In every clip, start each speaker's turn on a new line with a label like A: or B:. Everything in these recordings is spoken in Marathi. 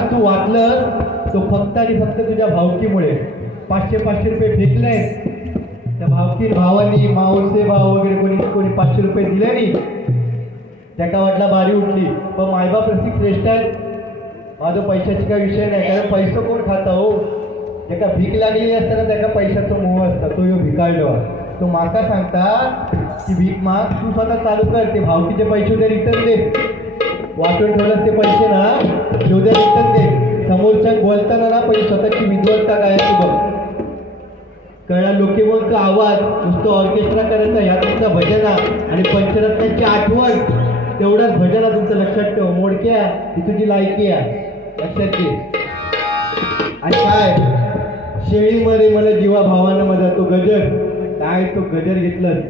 A: आज तू वाचलं तो फक्त आणि फक्त तुझ्या भावकीमुळे. पाचशे पाचशे रुपये फेकले. त्या भावकी भावानी मावसे भाव वगैरे कोणी कोणी पाचशे रुपये दिले नाही. त्याका वाटला बारी उठली. पण मायबाप रसिक श्रेष्ठ आहेत. माझं पैशाची काही विषय नाही कारण पैसे कोण खाता हो? एका भीक लागलेली असताना त्याका पैशाचा मोह असता. तो यो भिकाळलो. तो माका सांगता की भीक माग तू स्वतः चालू कर. ते भावकीचे पैसे उद्या रिटर्न दे. वाटून ठेवलं ते पैसे ना? स्वतःची विद्वत्ता काय आहे बघ कळला लोकेबोलचा आवाज नुसतं ऑर्केस्ट्रा करायचा ह्या तुमचा भजना आणि पंचरत्नाची आठवण. तेवढ्याच भजना तुमचं लक्षात ठेव. मोडक्या ही तुझी लायकी आहे लक्षात घे. आणि काय? शेळीमध्ये मला जीवा भावानं माझा तो गजर. काय तो गजर घेतलं?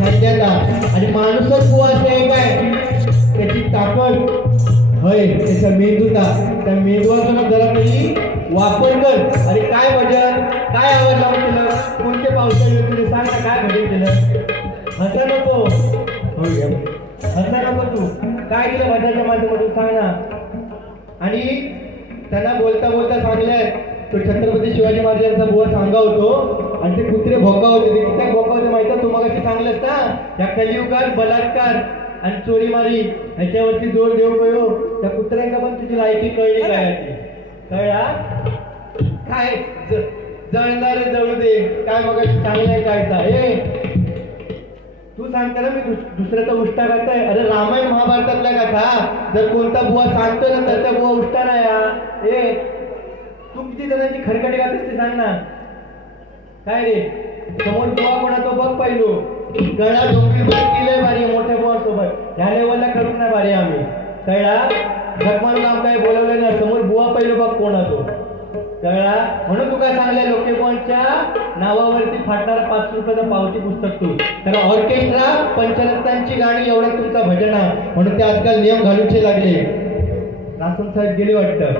A: ताकद आणि माणूसच बुवास आहे काय? त्याची ताकद. होय त्याच्या मेंदूचा त्या मेंदूचा जरा तरी वापर कर. अरे काय भजन काय आवाज लावून केलं कोणते पावसाळे तुझे सांग ना काय भजन केलं? हसा नको. होय हसा नको तू. काय केलं भजनाच्या माध्यमातून? सांग ना. आणि त्यांना बोलता बोलता सांगलंय तो छत्रपती शिवाजी महाराजांचा बुवा सांगा होतो आणि ते कुत्रे भोका होते. ते किती भोका होते माहिती आहे? तू मग सांगलंस ना या कलियुगात बलात्कार आणि चोरीमारी ह्याच्यावरती जोर देऊ गयो. त्या कुत्र्यांका पण तुझी लायकी कळली काय? आहे. कळला? काय? जळणारे जळू दे काय मग चांगलंय काय? ए! तू सांगता ना मी दुस- दुसऱ्याचा उष्टा करताय. अरे रामायण महाभारतातल्या कथा. जर कोणता बुवा सांगतो ना तर त्या बुवा उष्टा नाही हा. ए! तू किती जणांची खरकटी घालतेस ते सांग ना. काय रे? समोर बुवा कोणा तो बघ पहिलो. गळा झोपी केलंय भारी मोठ्या बुवा सोबत. ह्या लेवलला करू नाही भारी आम्ही. कळला? जगमान काम काय बोलवलं ना समोर बुवा पहिलो बघ कोणा तो. कळला? म्हणून तू काय सांगले लोकेपॉनच्या नावावरती फाटणारा पाच रुपयाचा पावती पुस्तक तू. कारण ऑर्केस्ट्रा पंचरत्नांची गाणी एवढं तुमचा भजन आहे. म्हणून ते आजकाल नियम घालूचे लागले. रासन साहेब गेले वाटतं.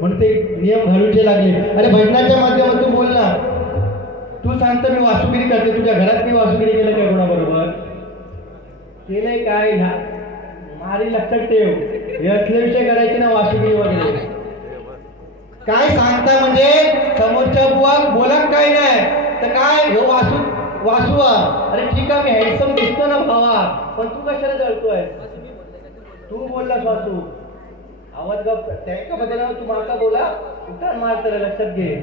A: म्हणून ते नियम घालूचे लागले. अरे भजनाच्या माध्यमातून बोल ना. तू सांगतो मी वासुगिरी करते तुझ्या घरात मी वासुगिरी केलं काय कोणाबरोबर? केलंय काय ह्या मारी लक्षात ठेव. हे असले विषय करायचे ना वासुगिरी वगैरे. काय सांगता म्हणजे समोरच्या बुवा बोला काय नाही. तर काय हो वासू वासू अरे ठीक आहे मी हॅन्डसम दिसतो ना भावा. पण तू कशाला जळतोय? तू बोललास वासू. आवाज गप त्यांच्या बदलावर तू माका बोला. उठान मार तर लक्षात घे.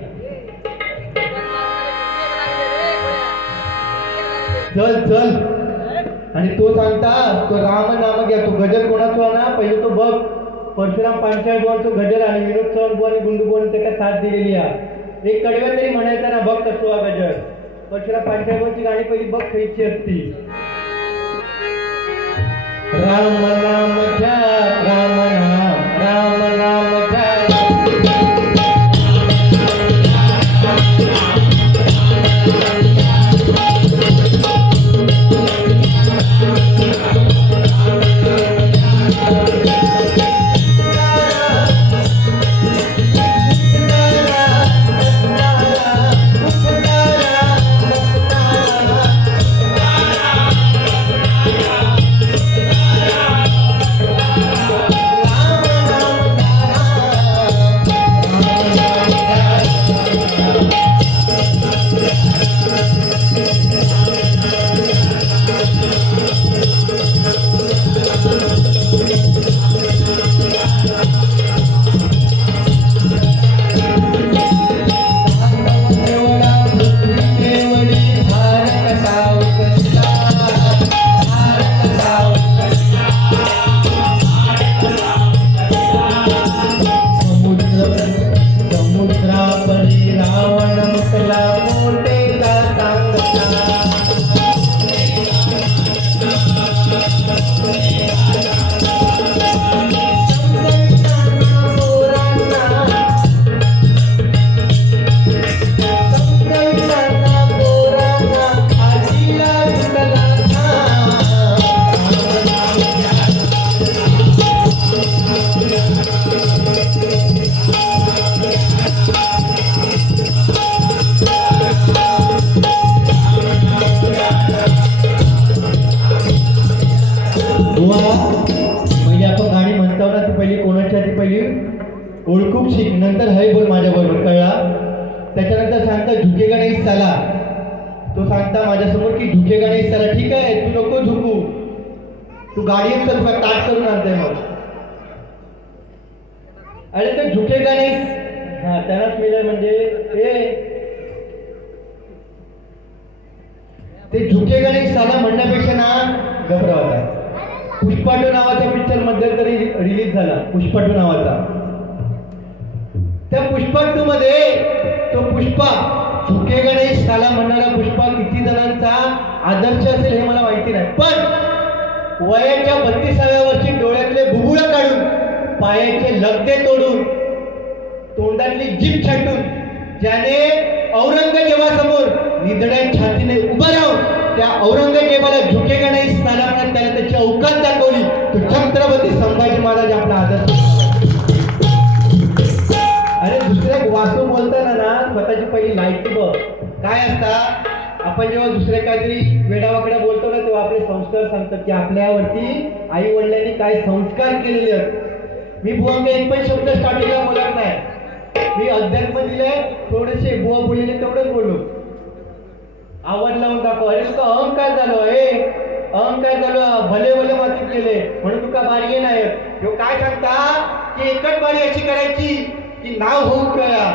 A: चल चल. आणि तो सांगता तो राम नाम घ्या. तो गजर कोणाचा ना? पहिले तो बघ. परशुराम पांचाळ बुवांचो गजर आणि विनोद चव्हाण बुवा आणि गुंडू बुवाने त्याला साथ दिलेली आहे. एक कडव्या तरी म्हणायचा ना बघ कसो हा गजर परशुराम पांचाळ बुवांची गाणी पहिली बघ खायची असती. राम नाम घ्या अरे ते झुकेगा नाही हा त्यालाच मिळेल म्हणजे ते. झुकेगा नाही साला म्हणण्यापेक्षा ना घबरावत आहे. पुष्पाटू नावाच्या नावाचा पिक्चर मध्यंतरी रिलीज झाला पुष्पाटू नावाचा. त्या पुष्पाटू मध्ये तो पुष्पा झुके गणेश साला म्हणणारा पुष्पा किती जणांचा आदर्श असेल हे मला माहिती नाही. पण वयाच्या बत्तीसाव्या वर्षी डोळ्यातले बुबुळ काढून पायाचे लगदे तोडून तोंडातली जीभ छाटून ज्याने औरंगजेबासमोर निधड्या छातीने उभं राहून त्या औरंगजेबाला झुके नाही स्थानावर त्याला त्याची अवकाश दाखवली. तो छत्रपती संभाजी महाराज आपला आदर्श अरे दुसऱ्या वासू बोलताना ना स्वतःची पहिली लाइट बघ. काय असता? आपण जेव्हा दुसरे काहीतरी वेडावाकडे बोलतो ना तेव्हा आपले संस्कार सांगतात की आपल्यावरती आई वडिलांनी काय संस्कार केलेले आहेत. मी बुवांना एक पण शब्द स्टार्टिंगला बोलत नाही. मी अध्यात्म दिले थोडेसे बुवा बोललेले तेवढंच बोलू आवड लावून दाखव. अरे तुका अहंकार झालो हे अहंकार झालो भले भले मातीत केले म्हणून तुका बारगे नाही ह्यो काय सांगता? की एकच बारी अशी करायची की नाव होऊ कळा.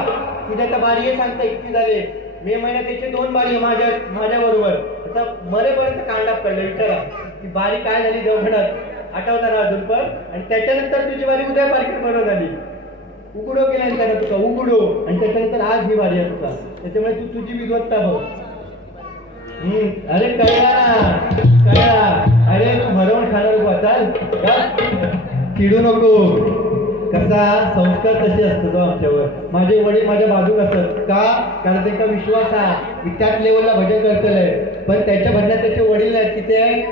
A: तुझ्या आता बारी सांगता इतकी झाले. मे महिन्यात त्याचे दोन बारी माझ्या माझ्या बरोबर आता मरेपर्यंत कांडाप पडलं विचारा. की बारी काय झाली देवघडात आठवताना अजून पण आणि त्याच्यानंतर तुझी बारी उद्या पारखेड बरोबर झाली उघडो केल्यानंतर तुका उघडो. आणि त्याच्यानंतर आज ही बारी आहे त्याच्यामुळे तू तुझी विद्वत्ता बघ. अरे कळला. ना कळला. अरे तू भरवून खाणार उभा. चाल. चिडू नको. कसा? संस्कार तसे असतो तो आमच्यावर. माझे वडील माझ्या बाजूक असत का? कारण त्यांचा विश्वास हा की त्याच लेवलला भजन करतलंय. पण त्याच्या भजनात त्याचे वडील नाहीत तिथे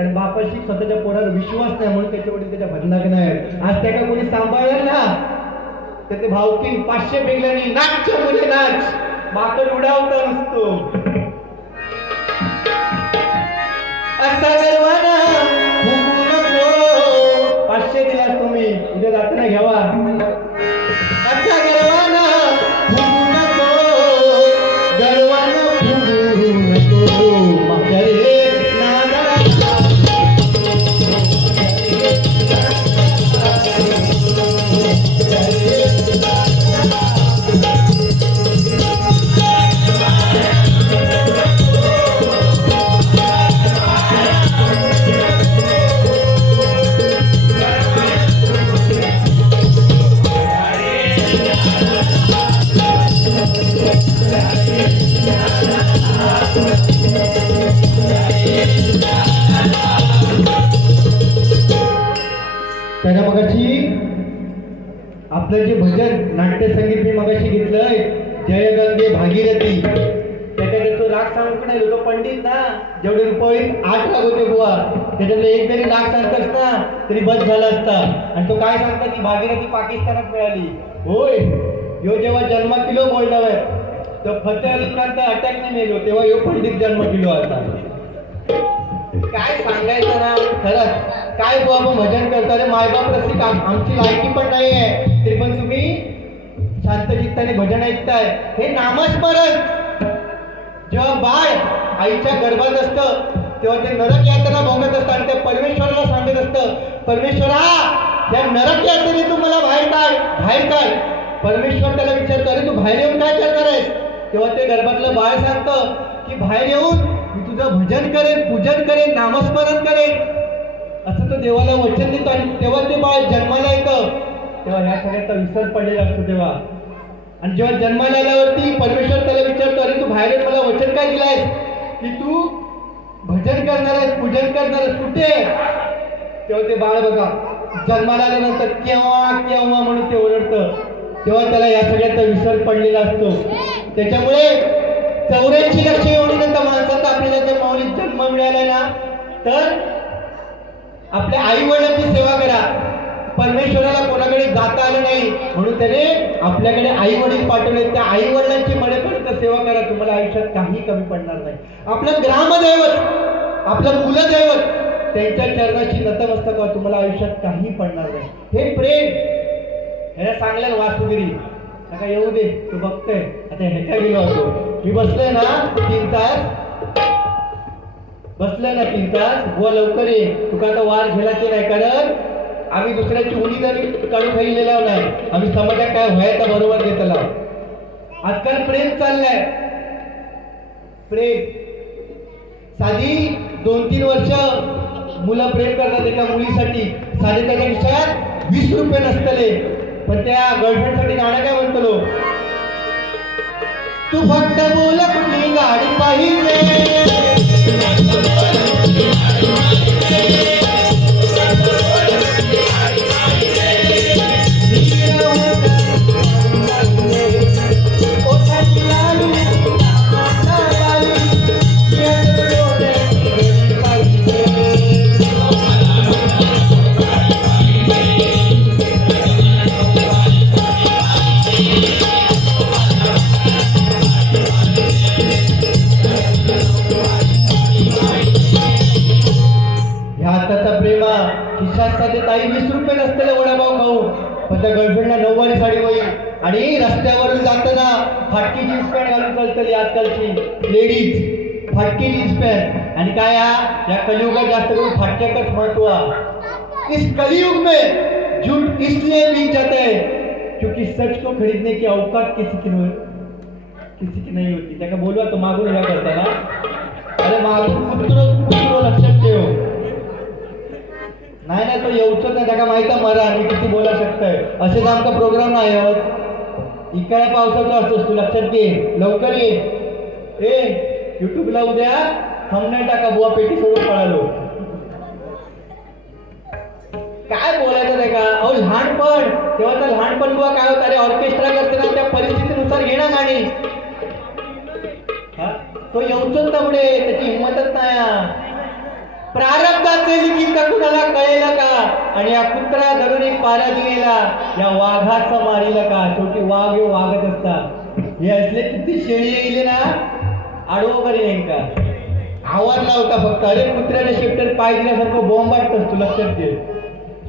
A: कारण बापाशी स्वतःच्या पोरावर विश्वास नाही म्हणून त्याचे वडील त्याच्या भजनाक नाही आज त्या का कोणी सांभाळलं ना? तर ते भावकीन पाचशे बेगल्यानी नाचच्या मुले नाच. बाकड उडावता नसतो. असा पाचशे दिलास तुम्ही उद्या जाताना घ्यावा. नाही तो पंडित ना जेवढे रुपये आठ लाख होते बुवा त्याच्यातले एक जरी लाख सांगतास ना तरी बस झाला असता. आणि तो काय सांगता की भागीरथी पाकिस्तानात मिळाली. होय यो जेव्हा जन्म किलो बोलडावर तर फतेह अली खानचा अटॅक नाही मेलो तेव्हा यो पंडित जन्म किलो आता. काय सांगायचं ना खरंच काय बुवा भजन करता रे मायबाप रसिक आम- आमची लायकी पण नाही आहे तरी पण तुम्ही शांत चित्ताने भजन ऐकताय. हे नामस्मरण. जेव्हा बाळ आईच्या गर्भात असतं तेव्हा ते नरक यातना भोगत असतं आणि ते परमेश्वराला सांगत असतं परमेश्वरा या नरक यातनेतून मला बाहेर काढ बाहेर काढ. परमेश्वर त्याला विचारतो अरे तू बाहेर येऊन काय करणार आहेस तेव्हा ते गर्भातलं बाळ सांगतं की बाहेर येऊन मी तुझं भजन करेन पूजन करेन नामस्मरण करेन. असं तो देवाला वचन देतो आणि तेव्हा ते बाळ जन्माला येतं. तेव्हा ह्या सगळ्याचा विसर पडलेला असतो तेव्हा आणि जेव्हा जन्माला आल्यावरती परमेश्वर त्याला विचारतो अरे तू बाहेर मला वचन काय दिलायस की तू भजन करणार आहेस पूजन करणार आहेस? कुठे तेव्हा ते बाळ बघा जन्माला आल्यानंतर केव्हा केव्हा म्हणून ते ओरडतं? तेव्हा त्याला या सगळ्याचा विसर पडलेला असतो. त्याच्यामुळे चौऱ्याऐंशी लक्ष एवढी तर माणसाचा आपल्याला जर माऊलीत जन्म मिळाला ना तर आपल्या आई वडिलांची सेवा करा. परमेश्वराला कोणाकडे जाता आलं नाही म्हणून त्याने आपल्याकडे आई वडील पाठवले. त्या आई वडिलांची मरेपर्यंत सेवा करा तुम्हाला आयुष्यात काही कमी पडणार नाही. आपलं ग्रामदैवत आपलं कुलदैवत त्यांच्या चरणाशी नतमस्तक व्हा तुम्हाला आयुष्यात काही पडणार नाही. हे प्रेम ह्याला सांगलं वासुगिरी नका येऊ दे तू बघतोय. आता ह्याच्या गेलो असतो मी बसलोय ना तीन तास. बसलोय ना तीन तास? बुवा लवकर ये. तुका आता वार झेलायची नाही कारण आम्ही दुसऱ्याची उडी जरी काढून खाल्लेला नाही आम्ही समाजात काय व्हायचा बरोबर घेतला आजकाल प्रेम चाललंय. प्रेम. साधी दोन तीन वर्ष मुलं प्रेम करतात एका मुलीसाठी. साधे त्याच्या विषयात वीस रुपये नसतले. पण त्या गर्लफ्रेंडसाठी गाणं काय म्हणतलो तू फक्त बोल कुठली गाडी पाहिजे. लेडीज फाटकी आणि काय या कलियुगात जास्त करून फाटक्याकच महत्त्व इस कलयुग में झूठ इसलिए बिक जाता है क्योंकि सच को खरीदने की औकात किसी की नहीं किसी की नहीं होती। त्याका बोलवा तो मागून ह्या करताना अरे मागून पुत्र कुत्र लक्षात ठेव नाही नाही तो येऊच नाही। त्याका माहीत आहे मरा आणि किती बोला शकतय असेच आमचा प्रोग्राम नाही होत इकडे पावसाचा असतोस तू लक्षात घे लवकर ये। ए युट्यूबला उद्या थंबनेल टाका बुवा पेटी सोडून पळालो. काय बोलायचं नाही का? अहो लहानपण. तेव्हा तर लहानपण बुवा काय होतं? अरे ऑर्केस्ट्रा करते ना त्या परिस्थितीनुसार घे ना गाणी तो येऊचच तबडे त्याची हिंमतच नाही. हा. प्रारब्धाचे लिखित कुणाला कळेल का? आणि या कुत्रा धरून एक पारा दिलेला या वाघाचा मारील का? छोटी वाघ हे वागत असतात. हे असले किती शेळी येईल ना? आडवं करे नाही का आवाज लावता फक्त. अरे कुत्र्याने शेपटर पाय दिल्यासारखं बॉम्ब वाटतस तू लक्षात घे.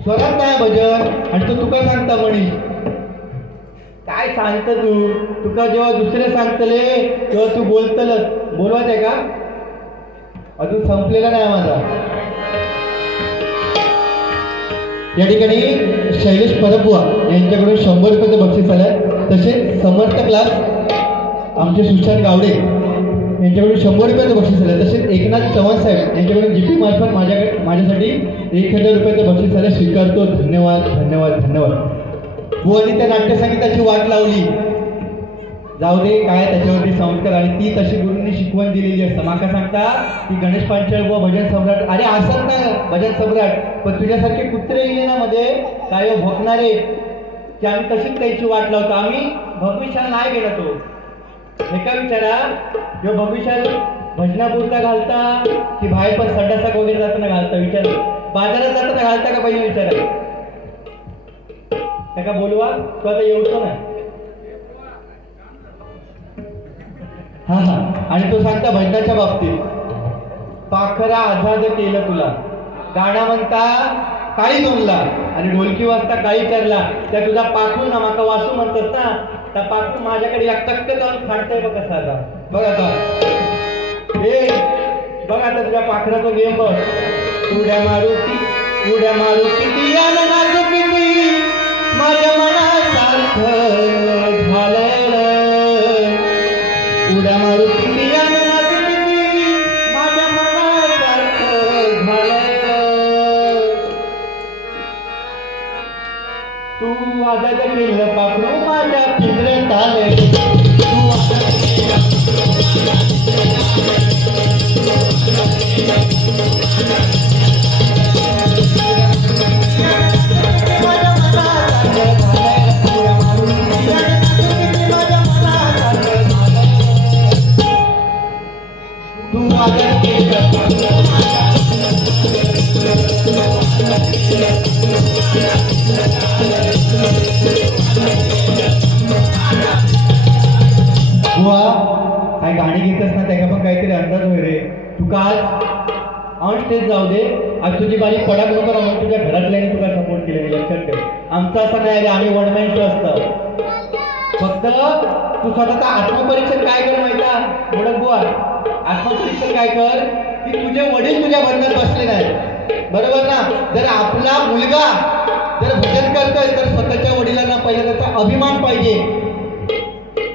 A: स्वरात नाही भजन आणि तो तुका सांगता म्हणी. काय सांगत तू? तुका जेव्हा दुसरे सांगतले तेव्हा तू बोलतलस. बोलवत आहे का? अजून संपलेला नाही माझा. या ठिकाणी शैलेश परबुआ यांच्याकडून शंभर रुपयाचं बक्षीस आलं तसेच समर्थ क्लास आमचे सुशांत गावडे. यांच्याकडून शंभर रुपयाचं बक्षीस झालं. तसेच एकनाथ चव्हाण साहेब यांच्याकडून जी पी मार्फत माझ्याकडे माझ्यासाठी एक हजार रुपयाचं बक्षीस झालं. स्वीकारतो. धन्यवाद धन्यवाद धन्यवाद. बुवानी त्या नाट्यसंगीताची वाट लावली. जाऊ दे काय त्याच्यावरती संस्कार आणि ती तशी गुरुंनी शिकवण दिलेली असतं. माका सांगता की गणेश पांचाळ व भजन सम्राट. अरे असत ना भजन सम्राट. पण तुझ्यासारखे कुत्रे येले ना मध्ये काय हो भोकणारे की आम्ही तशीच त्याची वाट लावतो. आम्ही भविष्याला नाही गेलो तो. एका विचारा जो भविष्यात भजनापुरता घालता की बाहेर पण संडासाक वगैरे जाताना घालता विचार. बाजारात जाताना घालता का पहिले विचारा? त्याका बोलवा? तो आता येऊतो ना हा हा. आणि तो सांगता भजनाच्या बाबतीत पाखरा आझाद केलं तुला. गाणं म्हणता काळी दोनला आणि ढोलकी वाजता काळी करला. त्या तुझा पाखरू ना माका वासू म्हणतात ना त्या पाखरू माझ्याकडे या कक्क जाऊन फाडतंय बघ कसा आता बघ आता. ए बघ आता तुझ्या पाखराचं गेम बघ. उड्या मारू ती उड्या मारू किती या ना काय गाणी घेतच ना त्याच्या पण काहीतरी अंदाज होय रे. तू का आज ऑन स्टेज जाऊ दे? आज तुझी बारी पडाक नको ना म्हणून तुझ्या घरातल्याने तुला सपोर्ट केले लक्षात ठेव. आमचं असं नाही रे आम्ही वन मॅन शो असतं. फक्त तू स्वतःचा आत्मपरीक्षण काय कर माहिती आहे? मोडक बुवा. आत्मपरीक्षण काय कर? की तुझे वडील तुझ्या बंधनात बसले नाही बरोबर ना? जर आपला मुलगा जर भजन करतोय तर स्वतःच्या वडिलांना पहिले त्याचा अभिमान पाहिजे.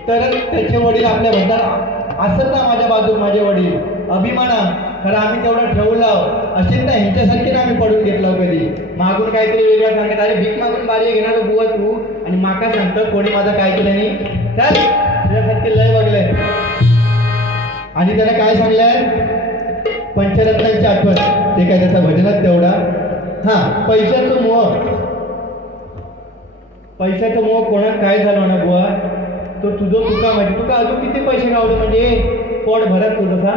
A: तर त्याचे वडील आपल्या म्हणतात असत ना माझ्या बाजूला माझे वडील? अभिमाना खरं आम्ही तेवढं ठेवलं असेच ना ह्यांच्यासारखे ना आम्ही पडून घेतलं कधी. मागून काहीतरी वेगळं सांगत अरे भीक मागून बारी घेणार बुवा तू. आणि माका सांगतं कोणी माझं काय केलं नाही? चल तुझ्यासारखे लय बघलंय आणि त्याला काय सांगलंय? पंचरत्नांची आठवण. ते काय त्याचा भजनात तेवढा. हा पैशाचं मोह. पैशाचं मोह कोणाक काय झालं ना बुवा? तो तुझं तुका माहिती. तुका अजून किती पैसे गावले म्हणजे? पोट भरत तू तसा.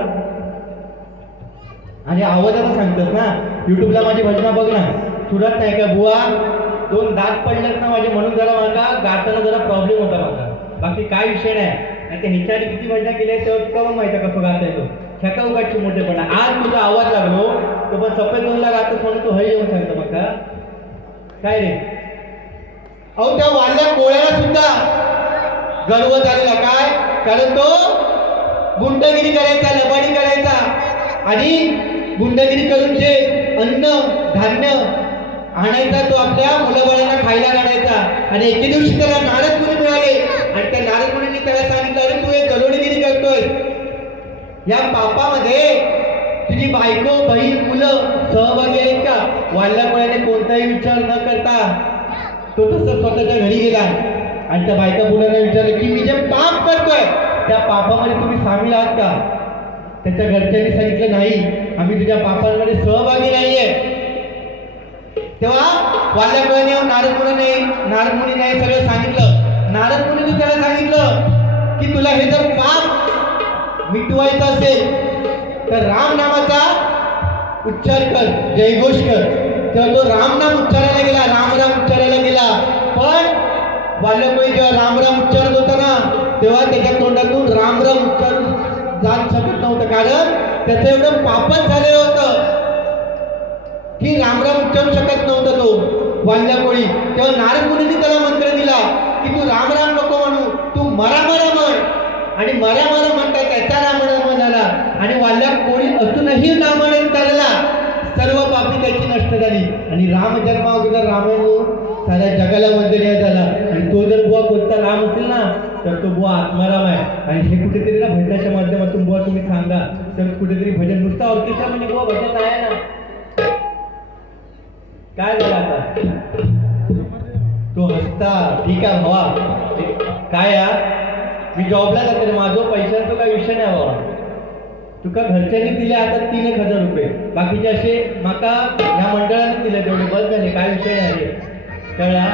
A: आणि आवाजाला सांगतोस ना. युट्यूबला माझी भजना बघ ना. सुरत नाही का बुवा? दोन दात पडलेत ना माझे. म्हणून जरा माका गाताना जरा प्रॉब्लेम होता माका बाकी काय विषय नाही. आणि त्या हिच्याने किती भजना केली तर तेव्हा तुका पण माहिती आहे कसं गाता येतो. खेका उगाची मोठेपणा. आज तुझा आवाज लागलो तो पण सफेद दोनला गातोस म्हणून तो हरी येऊन सांगतो बघा काय रे? अहो त्या वाढल्या कोळ्याला सुद्धा गर्व झालेला काय? कारण तो गुंडगिरी करायचा लबाडी करायचा. आणि गुंडगिरी करून जे अन्न धान्य आणायचा तो आपल्या मुलाबाळांना खायला घालायचा आणि एके दिवशी त्याला नारद मुनी मिळाले. आणि त्या नारद त्याला सांगितलं अरे तू हे दरोडेगिरी करतोय या पापामध्ये तुझी बायको बहीण मुलं सहभागी आहेत का? वाढल्या कोणताही विचार न करता तो तसं स्वतःच्या घरी गेला. आणि त्या बायका मुलांना विचारलं की मी जे पाप करतोय त्या पापामध्ये तुम्ही सामील आहात का? त्याच्या घरच्यांनी सांगितलं नाही आम्ही तुझ्या पापांमध्ये सहभागी नाहीये. तेव्हा वाल्या कोळ्याने नारदमुनीने हे सगळं सांगितलं. नारद मुनीने त्याला सांगितलं की तुला हे जर पाप मिटवायचं असेल तर राम नामाचा उच्चार कर जयघोष कर. तेव्हा तो राम नाम उच्चारायला गेला राम राम उच्चारायला गेला. पण बाल्यकोळी जेव्हा राम राम उच्चारत होता ना तेव्हा त्याच्या तोंडातून राम राम उच्चारून जात शकत नव्हतं. कारण त्याचं एवढं पापच झालेलं होतं की राम राम उच्चारू शकत नव्हता तो वाल्या तेव्हा नारद मुनीने त्याला मंत्र दिला की तू राम राम नको म्हणू तू मरा मरा म्हण. आणि मरा मरा म्हणता त्याचा राम राम झाला आणि वाल्या कोणी असूनही रामायण चालला. सर्व पापी त्याची नष्ट झाली. आणि राम जन्मा अगोदर रामायण साऱ्या जगाला वंदनीय झाला. आणि तो जर बुवा कोणता राम असेल ना तर तो बुवा आत्माराम आहे. आणि हे कुठेतरी ना भजनाच्या माध्यमातून बुवा तुम्ही सांगा. तर कुठेतरी भजन नुसता ऑर्केस्ट्रा म्हणजे बुवा भजन आहे ना. काय झालं आता? हसता ठीक आहे भावा. काय या मी जॉबला जाते रे माझं पैशाचा काय विषय नाही बाबा तुका घरच्यांनी दिले आता तीन एक हजार रुपये. बाकीचे असे माका ह्या मंडळाने दिले तेवढे बस झाले काय विषय नाही. कळला?